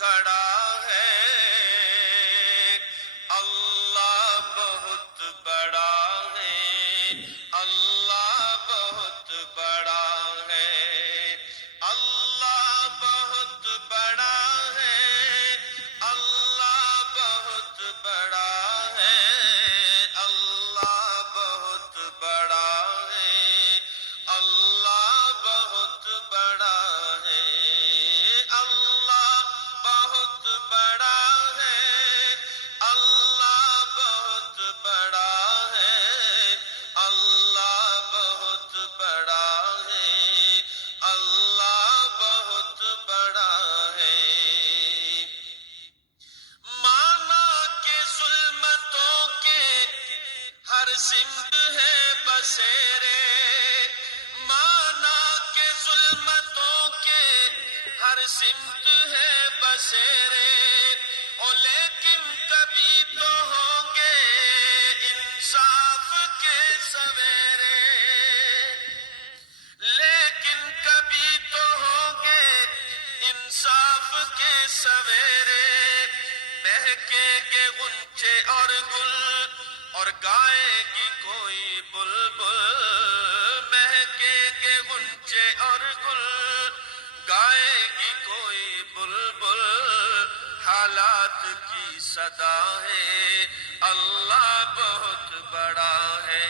کھڑا ہے، اللہ بہت بڑا ہے، اللہ بہت بڑا ہے، اللہ بہت بڑا ہے، اللہ بہت بڑا ہے، اللہ بہت بڑا ہے، اللہ بہت بڑا ہے، اللہ بہت بڑا ہے، اللہ بہت بڑا ہے، اللہ بہت بڑا ہے، اللہ بہت بڑا ہے۔ مانا کہ ظلمتوں کے ہر سمت ہے بسیرے، مانا کہ ظلمتوں کے ہر سمت ہے بسیرے، او لیکن کبھی تو ہوں گے انصاف کے سویرے، لیکن کبھی تو ہوں گے انصاف کے سویرے، مہکیں گے غنچے اور گل اور گائے گی کوئی بلبل، مہکیں گے غنچے اور گل گائے گی کوئی بلبل، حالات کی صدا ہے، اللہ بہت بڑا ہے۔